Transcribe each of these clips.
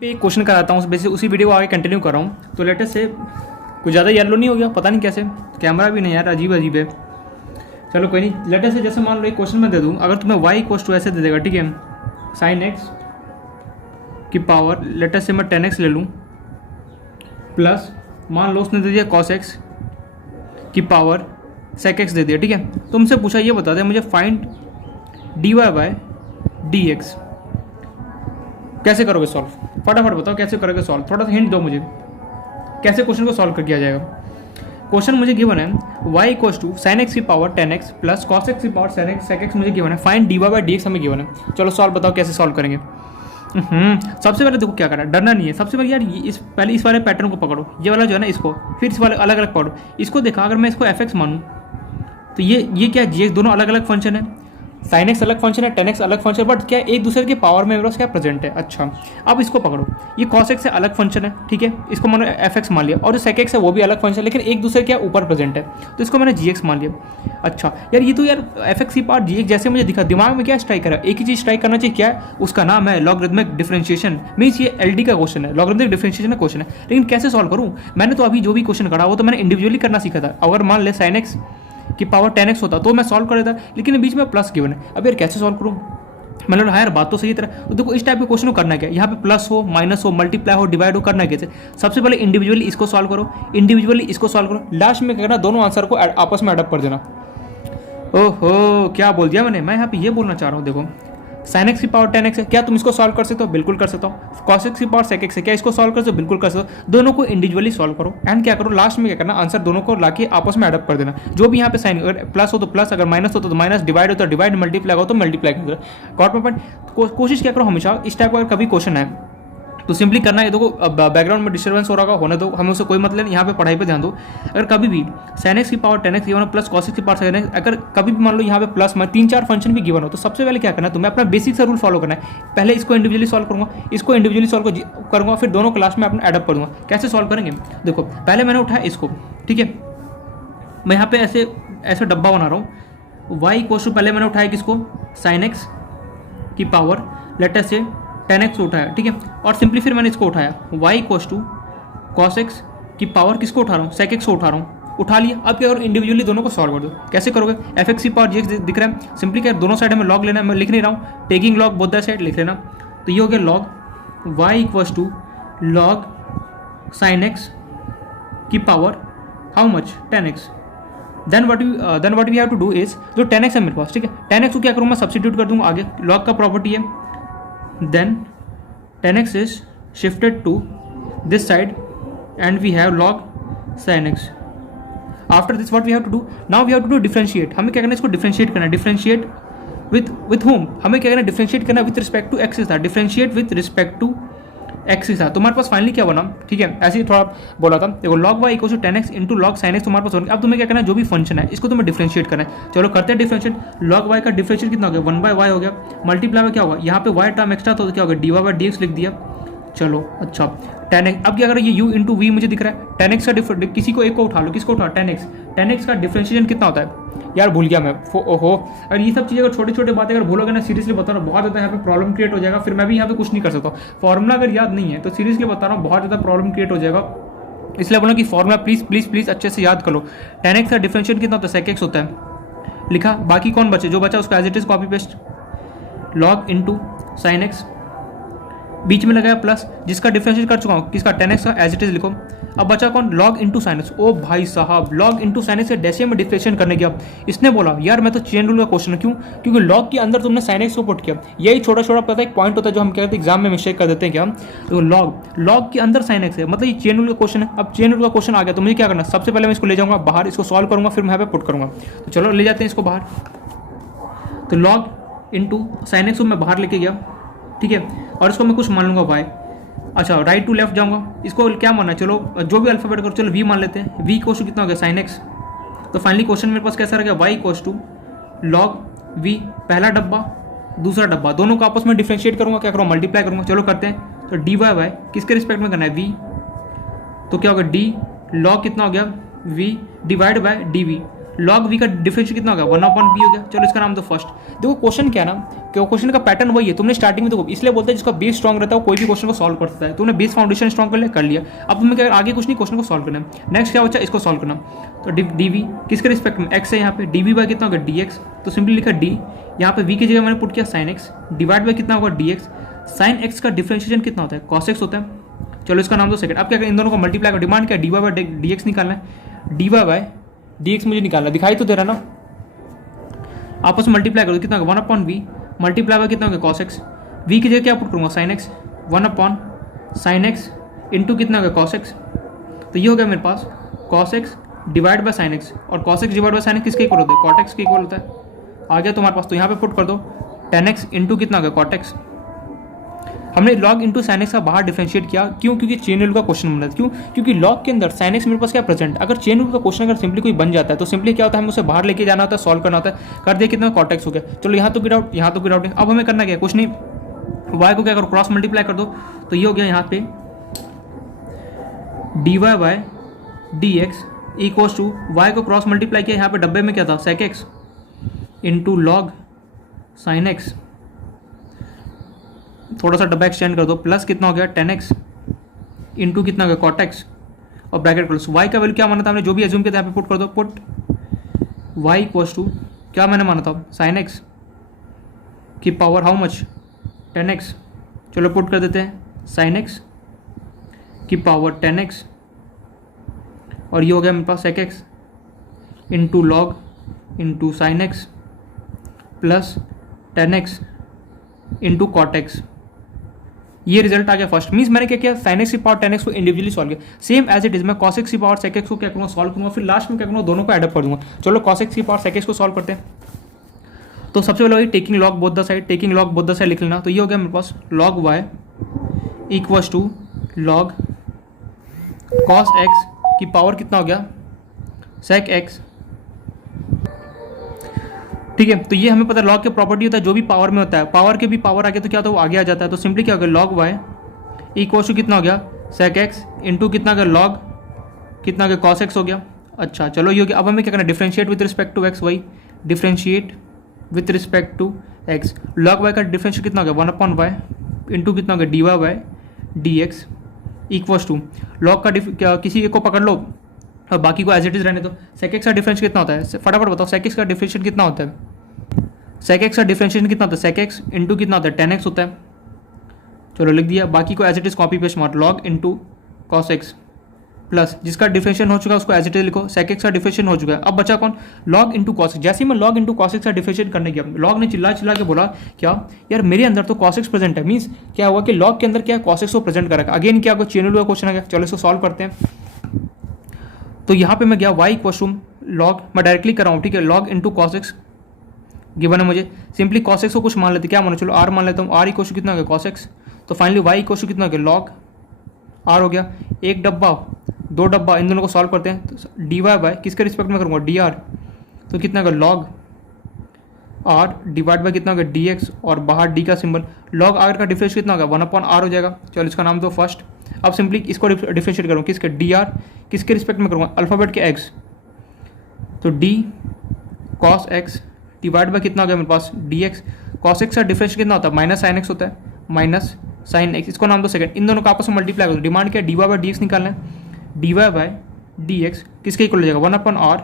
पे एक क्वेश्चन कराता हूँ, बेसिक उसी वीडियो को आगे कंटिन्यू कर रहा हूँ। तो लेटेस्ट से कुछ ज़्यादा येलो नहीं हो गया, पता नहीं कैसे, कैमरा भी नहीं यार, अजीब अजीब है। चलो कोई नहीं। लेटेस्ट से जैसे मान लो एक क्वेश्चन मैं दे दूँ, अगर तुम्हें y इक्वल टू ऐसे दे देगा, ठीक है, साइन x की पावर लेटेस्ट से मैं 10x ले लूँ, प्लस मान लो उसने दे दिया cos x की पावर sec x दे दिया, ठीक है। तुमसे पूछा ये बता दे मुझे फाइंड dy बाय dx, कैसे करोगे सॉल्व? फटाफट बताओ कैसे करोगे सॉल्व, थोड़ा सा हिंट दो मुझे, कैसे क्वेश्चन को सॉल्व कर किया जाएगा। क्वेश्चन मुझे गिवन है y equal to sine x की power 10x plus cos x की पावर sec x मुझे गिवन है, फाइंड dy बाय dx हमें गिवन है। चलो सॉल्व बताओ कैसे सॉल्व करेंगे। सबसे पहले देखो क्या करना है, डरना नहीं है। सबसे पहले यार पहले इस वाले पैटर्न को पकड़ो, ये वाला जो है ना इसको, फिर इस वाले अलग अलग पकड़ो। इसको देखा, अगर मैं इसको fx मानूँ तो ये क्या है, gx दोनों अलग अलग फंक्शन है, साइन एक्स अलग फंक्शन है, 10x अलग फंक्शन है, बट क्या एक दूसरे के पावर में मेरे पास क्या प्रेजेंट है। अच्छा अब इसको पकड़ो, ये cos x से अलग फंक्शन है, ठीक है, इसको मैंने fx मान लिया, और जो sec x है वो भी अलग फंक्शन है, लेकिन एक दूसरे के ऊपर प्रेजेंट है, तो इसको मैंने gx मान लिया। अच्छा यार ये तो यार fx की पावर gx जैसे मुझे दिखा, दिमाग में क्या स्ट्राइक करा, एक ही चीज़ स्ट्राइक करना चाहिए, क्या है उसका नाम है लॉगरिथमिक डिफरेंशिएशन। मीन्स ये LD का क्वेश्चन है, लॉगरिथमिक डिफरेंशिएशन का क्वेश्चन है, लेकिन कैसे सॉल्व करूँ? मैंने तो अभी जो भी क्वेश्चन करा वो तो मैंने इंडिविजुअली करना सीखा था। अगर मान ले साइन एक्स कि पावर 10x होता तो मैं सॉल्व कर देता, लेकिन बीच में प्लस गिवन है। अब यार कैसे सॉल्व करूँ? मैंने बोला यार बात तो सही तरह, तो देखो इस टाइप के क्वेश्चन को करना क्या, यहाँ पे प्लस हो, माइनस हो, मल्टीप्लाई हो, डिवाइड हो, करना कैसे? सबसे पहले इंडिविजुअली इसको सॉल्व करो, इंडिविजुअली इसको सॉल्व करो, लास्ट में क्या करना, दोनों आंसर को आपस में एडअप कर देना। ओहो क्या बोल दिया मैंने, मैं यहाँ पे ये बोलना चाह रहा हूँ, देखो साइन एक्स की पावर 10x है, क्या तुम इसको सॉल्व कर सकते हो? बिल्कुल कर सकता हूँ। कॉस एक्स की पावर sec x है, क्या इसको सॉल्व कर सकते हो? बिल्कुल कर सकते हो। दोनों को इंडिविजुअली सॉल्व करो एंड क्या करो, लास्ट में क्या करना, आंसर दोनों को लाके आपस में एडअप कर देना। जो भी यहाँ पे साइन, अगर प्लस हो तो प्लस, अगर माइनस हो तो माइनस, डिवाइड हो तो डिवाइड, मल्टीप्लाई हो तो मल्टीप्लाई कर देना। Got my point? कोशिश क्या करो हमेशा इस टाइप का अगर कभी क्वेश्चन है तो सिंपली करना है, देखो बैकग्राउंड में डिस्टर्बेंस हो रहा होने दो, हमें उससे कोई मतलब नहीं, यहाँ पे पढ़ाई पे ध्यान दो। अगर कभी भी साइन एक्स की पावर 10x गिवन हो प्लस कॉस एक्स की पावर sin x, अगर कभी भी मान लो यहाँ पे प्लस में 3-4 फंक्शन भी गिवन हो, तो सबसे पहले क्या करना है, तुम्हें अपना बेसिक सा रूल फॉलो करना है। पहले इसको इंडिविजुअली सॉल्व करूँगा, इसको इंडिविजुअली सॉल्व करूँगा, फिर दोनों क्लास में अपना एडअप करूँगा। कैसे सॉल्व करेंगे, देखो पहले मैंने उठाया इसको, ठीक है, मैं यहाँ पे ऐसे डब्बा बना रहा हूँ। y इक्वल टू पहले मैंने उठाया किसको, साइन एक्स की पावर लेटर से 10x उठाया, ठीक है, और सिंपली फिर मैंने इसको उठाया y equal to cos x की पावर किसको उठा रहा हूँ, sec x को उठा रहा हूँ, उठा लिया। अब क्या करो, इंडिविजुअली दोनों को सॉल्व कर दो। कैसे करोगे, fx की पावर gx दिख रहा है, सिंपली क्या दोनों साइड में लॉग लेना है, मैं लिख नहीं रहा हूँ, taking log both the side लिख लेना। तो ये हो गया log y equal to log sine x की power how much, 10x। Then what we have to do is, जो 10x है मेरे पास, ठीक है, 10x को क्या करूँ मैं सब्स्टिट्यूट कर दूँगा आगे, लॉग का प्रॉपर्टी है, then 10x is shifted to this side and we have log sin x. After this what we have to do, now we have to do differentiate। हमें क्या करना है, इसको differentiate करना है। differentiate with whom, हमें क्या करना है, differentiate करना है with respect to x था, differentiate with respect to x था। तुम्हारे पास फाइनली क्या बना, ठीक है, ऐसे ही थोड़ा बोला था, देखो log y equal to 10x into log sine x तुम्हारे पास होगा। अब तुम्हें क्या करना है, जो भी फंक्शन है इसको तुम्हें डिफरेंशिएट करना है। चलो करते हैं डिफरेंशिएट। log y का डिफरेंशिएट कितना हो गया, 1/y हो गया, मल्टीप्लाई में क्या होगा, यहाँ पे y टर्म एक्स्ट्रा तो क्या होगा, dy बाय dx लिख दिया। चलो अच्छा 10x, अब क्या करें, ये u इंटू वी मुझे दिख रहा है, 10x का किसी को एक को उठा लो, किसको उठा, 10x का डिफरेंशिएशन कितना होता है यार, भूल गया मैं, ओहो। और ये सब चीज़ें अगर छोटी छोटी बातें अगर भूलोगे ना, सीरियसली बता रहा हूँ बहुत ज़्यादा यहाँ पे प्रॉब्लम क्रिएट हो जाएगा, फिर मैं भी यहाँ पे कुछ नहीं कर सकता। फॉर्मूला अगर याद नहीं है तो सीरियसली बता रहा हूँ बहुत ज़्यादा प्रॉब्लम क्रिएट हो जाएगा, इसलिए बोला कि फॉर्मूला प्लीज़ प्लीज़ प्लीज़ अच्छे से याद कर लो। 10x का डिफरेंशिएट कितना होता है, sec x होता है, लिखा, बाकी कौन बचे, जो बचा उसको as it is copy paste, log into sine x, बीच में लगाया प्लस, जिसका डिफरेंशिएट कर चुका हूँ, किसका, 10x का, एज इट इज लिखो। अब बचा कौन, लॉग इंटू साइनस। ओ भाई साहब, लॉग इंटू साइनस से डेसिमल में डिफरेंशिएट करने गया, इसने बोला यार मैं तो चेन रूल का क्वेश्चन है, क्यों, क्योंकि लॉग के अंदर तुमने साइन एक्स को पुट किया। यही छोटा छोटा पता है एक पॉइंट होता है जो हम कहते हैं एग्जाम में मिस्टेक कर देते हैं क्या हम, तो लॉग के अंदर साइन एक्स है, मतलब ये चेन रूल का क्वेश्चन है। अब चेन रूल का क्वेश्चन आ गया तो मुझे क्या करना, सबसे पहले मैं इसको ले जाऊँगा बाहर, इसको सॉल्व करूँगा, फिर मैं यहाँ पे पुट करूँगा। तो चलो ले जाते हैं इसको बाहर, तो लॉग इंटू साइन एक्स को मैं बाहर लेके गया, ठीक है, और इसको मैं कुछ मान लूँगा y। अच्छा राइट टू लेफ्ट जाऊँगा, इसको क्या मानना है, चलो जो भी अल्फाबेट करो, चलो v मान लेते हैं, v इक्वल टू कितना हो गया, साइन एक्स। तो फाइनली क्वेश्चन मेरे पास कैसा रह गया, y equal to log v, पहला डब्बा दूसरा डब्बा, दोनों को आपस में डिफरेंशिएट करूँगा, क्या करूँगा, मल्टीप्लाई करूँगा। चलो करते हैं, तो dy बाय किसके रिस्पेक्ट में करना है, v, तो क्या होगा d लॉग कितना हो गया v divide by dv, log v का डिफरेंशियल कितना हो गया 1/b हो गया। चलो इसका नाम दो फर्स्ट। देखो क्वेश्चन क्या है ना कि क्वेश्चन का पैटर्न वही है, तुमने स्टार्टिंग में देखो इसलिए बोलते हैं जिसका बेस स्ट्रॉन्ग रहता है वो कोई भी क्वेश्चन को सॉल्व कर सकता है। तुमने बेस फाउंडेशन स्ट्रॉन्ग कर लिया। अब तुम्हें क्या आगे कुछ नहीं, क्वेश्चन को सॉल्व करना है। नेक्स्ट क्या बच्चा, इसको सॉल्व करना। तो डी किसके रिस्पेक्ट में एक्स है यहाँ पे, डी वी बाय कितना होगा डी एक्स, तो सिंपली लिखा डी, यहाँ पे वी की जगह मैंने पुट किया साइन एक्स, डिवाइड बाय कितना होगा डी एक्स। साइन एक्स का डिफरेंशिएशन कितना होता है, कॉस एक्स होता है। चलो इसका नाम दो सेकंड। अब क्या इन दोनों को मल्टीप्लाई का डिमांड क्या, d y by d x निकालना है, d y by d x मुझे निकालना है, दिखाई तो दे रहा ना। आपस में मल्टीप्लाई करो कितना होगा 1/v मल्टीप्लाई बाय कितना होगा कॉस एक्स, वी की जगह क्या पुट करूँगा sine x, 1/sin x into कितना होगा कॉस एक्स। तो ये हो गया मेरे पास cos x divide by sine x, और cos x divide by sine x किसके इक्वल होता है, कॉट एक्स के इक्वल होता है। आ गया तुम्हारे पास, तो यहाँ पे पुट कर दो tan x इंटू कितना होगा कॉट एक्स। हमने log इंटू साइन एक्स का बाहर डिफरेंशिएट किया, क्यों, क्योंकि चेन रूल का क्वेश्चन बन रहा था। क्यों, क्योंकि log के अंदर साइन एक्स मेरे पास क्या प्रेजेंट। अगर चेन रूल का क्वेश्चन अगर सिंपली कोई बन जाता है तो सिंपली क्या होता है, हमें उसे बाहर लेके जाना होता है, सॉल्व करना होता है। कर दिया कितना कॉट एक्स हो गया। चलो यहाँ तो गिराउट, यहाँ तो गिराउट है। अब हमें करना क्या है, कुछ नहीं, y को क्या करो क्रॉस मल्टीप्लाई कर दो, तो ये हो गया यहाँ पे d y by d x equals to y को क्रॉस मल्टीप्लाई किया, यहाँ पे डब्बे में क्या था sec x into log sine x, थोड़ा सा डब्बा एक्सटेंड कर दो, प्लस कितना हो गया tan x इंटू कितना हो गया cot x, और ब्रैकेट प्लस y का वैल्यू क्या माना था हमने, जो भी एज्यूम किया था यहाँ पे पुट कर दो, पुट y इक्वल्स टू क्या मैंने माना था sin x की power how much tan x। चलो पुट कर देते हैं sin x की पावर tan x, और ये हो गया मेरे पास sec x into log into sine x plus tan x into cot x. ये रिजल्ट आ गया फर्स्ट। मीन्स मैंने क्या किया, साइन एक्स की पावर tan x को इंडिविजुअली सॉल्व किया, सेम एज इट इज मैं cos x की पावर sec x को क्या करूँगा सॉल्व करूँगा, फिर लास्ट में क्या करूँगा दोनों को एडअप कर दूंगा। चलो cos x की पावर sec x को सॉल्व करते हैं। तो सबसे पहले वही taking log both the side, taking log both the side लिख लेना। तो ये हो गया मेरे पास log y equals to log cos x की पावर कितना हो गया sec x। ठीक है, तो ये हमें पता है लॉग के प्रॉपर्टी होता है, जो भी पावर में होता है, पावर के भी पावर आ गया तो क्या होता है वो आगे आ जाता है। तो सिंपली क्या हो गया log y इक्वल टू कितना हो गया sec x इंटू कितना हो गया log कितना हो गया cos x हो गया। अच्छा चलो ये हो गया। अब हमें क्या करना है, differentiate with respect to x, y differentiate with respect to x। log y का डिफरेंशिएट कितना हो गया 1/y इंटू कितना हो गया dy by d x equals to log का किसी एक को पकड़ लो और बाकी को एज इट इज रहने दो। sec x का डिफरेंशिएट कितना होता है, फटाफट बताओ sec x का डिफरेंशिएट कितना होता है, sec x का डिफरेंशिएशन कितना होता है sec x इंटू कितना होता है tan x होता है। चलो लिख दिया, बाकी को as it is copy paste मार, log into cos x plus जिसका डिफरेंशिएशन हो चुका है उसको एज इट इज लिखो, sec x का डिफरेंशिएशन हो चुका है। अब बचा कौन, log इंटू cos x। जैसे ही मैं log इंटू cos x का डिफरेंशिएट करने गया, log ने चिल्ला चिल्ला के बोला क्या यार मेरे अंदर तो cos x प्रेजेंट है। मीन्स क्या हुआ कि log के अंदर क्या cos x को प्रेजेंट करेगा। अगेन क्या चेन रूल का क्वेश्चन आ गया। चलो इसको सॉल्व करते हैं। तो यहाँ पे मैं गया y इक्वल टू log, मैं डायरेक्टली कर रहा हूँ, ठीक है, log into cos x given है मुझे। सिंपली cos x को कुछ मान लेते, क्या मानो, चलो r मान लेता हूँ, r इक्वल टू कितना हो गया cos x। तो फाइनली y इक्वल टू कितना हो गया log r हो गया। एक डब्बा दो डब्बा, इन दोनों को सॉल्व करते हैं। तो डी वाई बाय किसके रिस्पेक्ट में करूँगा डी आर, तो कितना होगा log r डिवाइड बाय कितना होगा डी एक्स, और बाहर d का सिंबल, log r का डिफरेंस कितना होगा 1/r हो जाएगा। चलो इसका नाम दो फर्स्ट। अब सिंपली इसको डिफरेंशिएट करूँ किसके डी आर किसके रिस्पेक्ट में करूँगा अल्फ़ाबेट के x, तो d cos x divide by कितना हो गया मेरे पास डी एक्स। cos x का डिफरेंस कितना होता है माइनस साइन एक्स होता है, माइनस साइन एक्स। इसको नाम दो सेकंड। इन दोनों का आपस में मल्टीप्लाई करो, डिमांड क्या है d y by d x निकालना है। D y by d x किसके इक्वल हो जाएगा 1/r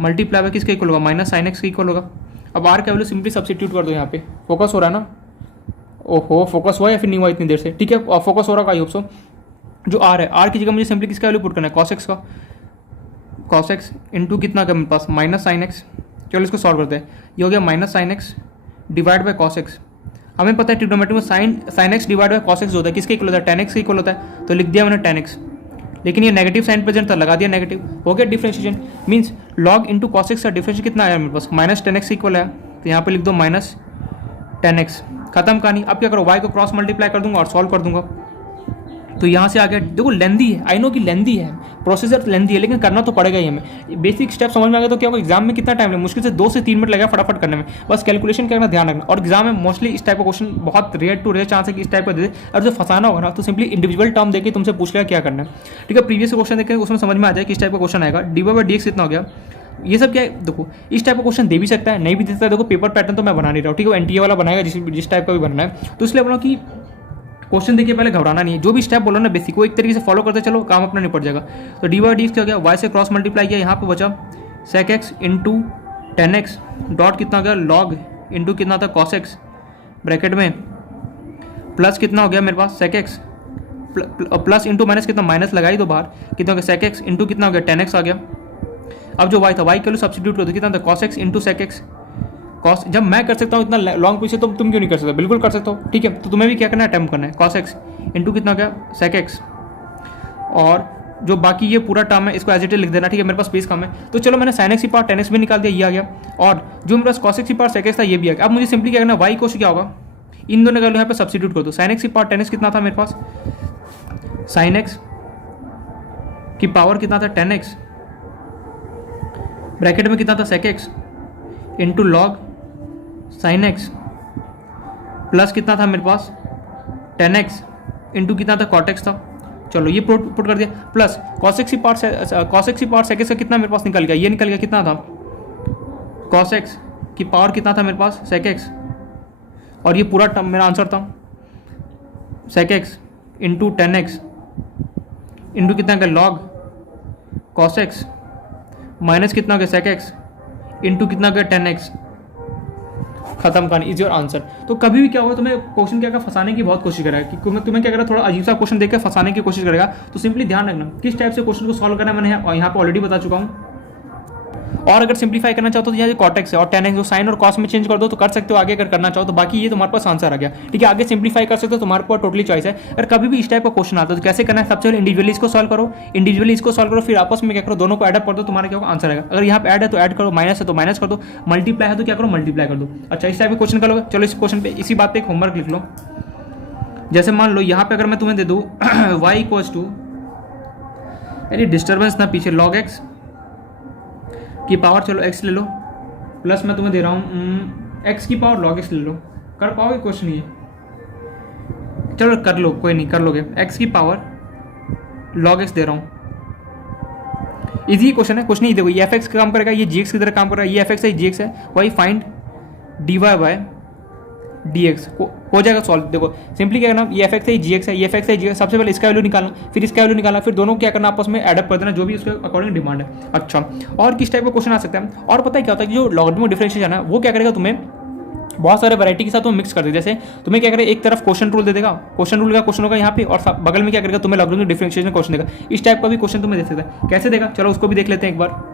मल्टीप्लाई बाय किसके इक्वल होगा माइनस साइन एक्स के इक्वल होगा। अब r का वैल्यू सिंपली सब्स्टिट्यूट कर दो यहाँ पे। फोकस हो रहा है ना, ओहो फोकस हुआ या फिर नहीं हुआ इतनी देर से, ठीक है फोकस हो रहा का आई होप सो। जो r है, r की जगह मुझे सिंपली किसका वैल्यू पुट करना है cos x का, cos x इंटू कितना का मेरे पास माइनस साइन एक्स। चलो इसको सॉल्व करते हैं। ये हो गया minus sine x divide bye cos x। हमें पता है ट्रिग्नोमेट्री में sine x divide bye cos x होता है, किसके इक्वल होता है tan x के इक्वल होता है। तो लिख दिया मैंने tan x, लेकिन ये नेगेटिव साइन प्रेजेंट था, लगा दिया नेगेटिव, हो गया differentiation. Means log into cos x का डिफरेंशिएशन कितना आया मेरे पास माइनस tan x इक्वल है, तो यहाँ पे लिख दो माइनस tan x, खत्म कहानी। अब क्या करो, y को क्रॉस मल्टीप्लाई कर दूंगा और सॉल्व कर दूंगा। तो यहाँ से आ गया, देखो लेंदी है, आई नो कि लेंदी है, प्रोसीजर लेंदी है, लेकिन करना तो पड़ेगा ही हमें। बेसिक स्टेप समझ में आ गया तो क्या होगा, एग्जाम में कितना टाइम लगे, मुश्किल से 2 से 3 मिनट लगेगा फटाफट करने में। बस कैलकुलेशन करना ध्यान रखना। और एग्जाम में मोस्टली इस टाइप का क्वेश्चन बहुत रेयर टू रेयर चांस है कि इस टाइप का दे दे, और जो फंसाना होगा ना तो सिंपली इंडिविजुअल टर्म देके तुमसे पूछ लेगा क्या करना है, ठीक है। प्रीवियस क्वेश्चन देखें उसमें समझ में आ जाए कि इस टाइप का क्वेश्चन आएगा। D y by d x कितना हो गया ये सब क्या है, देखो इस टाइप का क्वेश्चन दे भी सकता है, नहीं भी दे सकता है। देखो पेपर पैटर्न तो मैं बना नहीं रहा हूँ, ठीक है, एनटीए वाला बनाएगा जिस टाइप का भी बनना है। तो इसलिए बोला कि क्वेश्चन देखिए पहले घबराना नहीं है, जो भी स्टेप बोला ना बेसिक वो एक तरीके से फॉलो करते चलो, काम अपना निपट जाएगा। तो डी बाई डी क्या हो गया, वाई से क्रॉस मल्टीप्लाई किया, यहाँ पे बचा सेक एक्स इंटू 10x डॉट कितना हो गया लॉग इंटू कितना था कॉस एक्स ब्रैकेट में प्लस कितना हो गया मेरे पास sec x plus into minus कितना माइनस लगाई दो बाहर, कितना हो गया सेक एक्स इंटू कितना हो गया 10x आ गया। अब जो y था y के लिए सब्सिट्यूट कर दो, कितना था cos x into sec x. Cos जब मैं कर सकता हूँ इतना लॉन्ग पीछे, तो तुम क्यों नहीं कर सकते, बिल्कुल कर सकते हो, ठीक है। तो तुम्हें भी क्या करना है, अटेम्प्ट करना है, कॉस एक्स इंटू कितना हो गया सेक एक्स, और जो बाकी ये पूरा टर्म है इसको एज इट इज लिख देना, ठीक है, मेरे पास स्पेस कम है। तो चलो मैंने साइन एक्स की पावर 10x भी निकाल दिया, ये आ गया, और जो मेरे पास कॉस एक्स की पावर सेक एक्स था ये भी आ गया। अब मुझे सिंपली क्या करना है, y इक्वल टू क्या होगा, इन दोनों का यहाँ पे सब्सिट्यूट कर दो। साइन एक्स की पावर 10x कितना था मेरे पास, साइन एक्स की पावर कितना था 10x ब्रैकेट में कितना था sec x into log sine x plus कितना था मेरे पास 10x इंटू कितना था कॉट एक्स था। चलो ये पुट कर दिया, प्लस कॉस एक्स की पावर सेक एक्स का कितना मेरे पास निकल गया, ये निकल गया कितना था कॉस एक्स की पावर कितना था मेरे पास सेक एक्स, और ये पूरा टर्म मेरा आंसर था sec x into 10x into कितना गया लॉग कॉस एक्स माइनस कितना गया सेक एक्स इंटू कितना गया 10x। खत्म कहानी, इज योर आंसर। तो कभी भी क्या होगा, तुम्हें क्वेश्चन क्या फंसाने की बहुत कोशिश करेगा, कि तुम्हें क्या करेगा, थोड़ा अजीब सा क्वेश्चन देकर फंसाने की कोशिश करेगा। तो सिंपली ध्यान रखना किस टाइप से क्वेश्चन को सॉल्व करना है, मैंने यहाँ पे ऑलरेडी बता चुका हूँ। और अगर सिंप्लीफाई करना चाहो तो यहाँ कॉट एक्स है और 10x जो साइन और कॉस में चेंज कर दो तो कर सकते हो आगे अगर करना चाहो तो। बाकी ये तुम्हारे पास आंसर आ गया, ठीक है, आगे सिंप्लीफाई कर सकते हो, तुम्हारे पास टोटली चॉइस है। अगर कभी भी इस टाइप का क्वेश्चन आता है तो कैसे करना है, सबसे पहले इंडिविजुअली इसको सॉल्व करो, फिर आपस में क्या करो, दोनों को एडअप कर दो, तुम्हारा क्या होगा आंसर आएगा। अगर यहाँ पे ऐड है तो ऐड करो, माइनस है तो माइनस कर दो, मल्टीप्लाई है तो क्या करो मल्टीप्लाई कर दो। अच्छा, इस टाइप का क्वेश्चन करोगे। चलो इस क्वेश्चन पे इसी बात पे एक होमवर्क लिख लो। जैसे मान लो यहाँ पे अगर मैं तुम्हें दे दूँ y इक्वल्स टू, यानी डिस्टर्बेंस ना पीछे, लॉग एक्स की पावर, चलो x ले लो, प्लस मैं तुम्हें दे रहा हूँ x की पावर लॉग x ले लो। कर पाओगे क्वेश्चन ये, चलो कर लो, कोई नहीं कर लोगे। x की पावर लॉग x दे रहा हूँ, इजी क्वेश्चन है, कुछ नहीं। देखो ये fx काम करेगा, ये gx की तरह काम करेगा, ये fx है ये gx है, वही फाइंड dy बाय dx हो जाएगा सॉल्व। देखो सिंपली क्या करना, ये fx है ये gx है, ये fx है gx, सबसे पहले इसका वैल्यू निकालना, फिर इसका वैल्यू निकालना, फिर दोनों क्या करना आपस में एडअप कर देना, जो भी उसके अकॉर्डिंग डिमांड है। अच्छा, और किस टाइप का क्वेश्चन आ सकता है, और पता है क्या होता है कि जो लॉगरिथमिक डिफरेंशिएशन है वो क्या करेगा, तुम्हें बहुत सारे वैरायटी के साथ वो मिक्स कर दे। जैसे तुम्हें क्या करेगा, एक तरफ क्वेश्चन रूल दे देगा, क्वेश्चन रूल का क्वेश्चन होगा यहाँ पे, और बगल में क्या करेगा तुम्हें लॉगरिथमिक डिफरेंशिएशन क्वेश्चन देगा। इस टाइप का भी क्वेश्चन तुम्हें दे सकता है। कैसे देगा, चलो उसको भी देख लेते हैं एक बार।